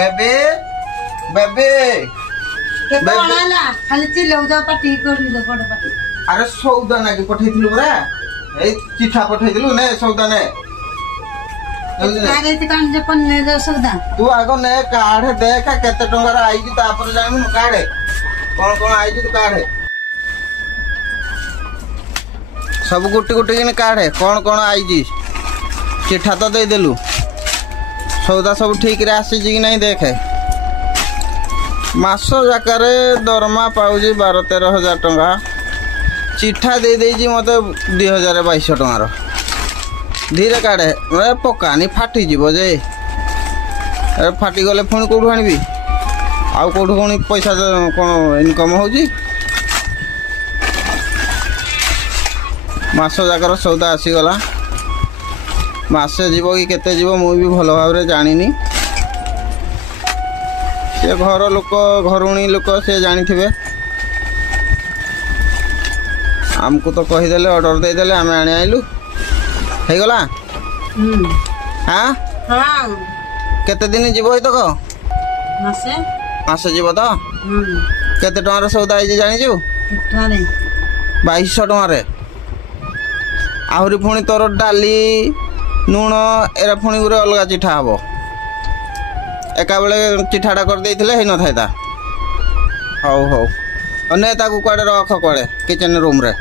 baby baby खाली चिल्लाऊ पाटी पाटी अरे सौदा ना कि पठेइथिलु बरा ए चिठा पठेइथिलु ने सौदा ने सौदा तू आगो ने काढ़े देख केते टंगार आईची तापर जानिमु काढ़े कोन कोन आईची तू काढ़े सब गुटी गुटी किन काढ़े कोन कोन आईची चिठा तो दे देलु सौदा सब ठीक रे आसी कि नहीं देखे मास जाकर दरमा पाऊजी 12-13 हजार टंका चिठा दे देजी मत 2022 टंकार धीरे काढ़े पकानी फाटी जीव जे फाटी गले पुणी कौटू आनी आउ कौटू पुणी पैसा कौन इनकम होची मास जाकर सौदा आसीगला मासे जीव कि केते जीव मु भी भल भाव जानी से घर लोक घरुणी लोक से जानी थे आमको तो कहीदेले ऑर्डर देदेले आम आनी आइलु हो गला हाँ केते दिन जीव तो कह मासे जीव तो केते टंकार सौदा आई जानी 2200 टंकार आहरी पुणी तोर डाली नूण एरा पुणी गोटे अलग चिठा हम एका बेले चिठाटा कर देइथिले हे न थाइता हौ हौ ने ताकू कुआडे रख कुआडे किचन रूम रे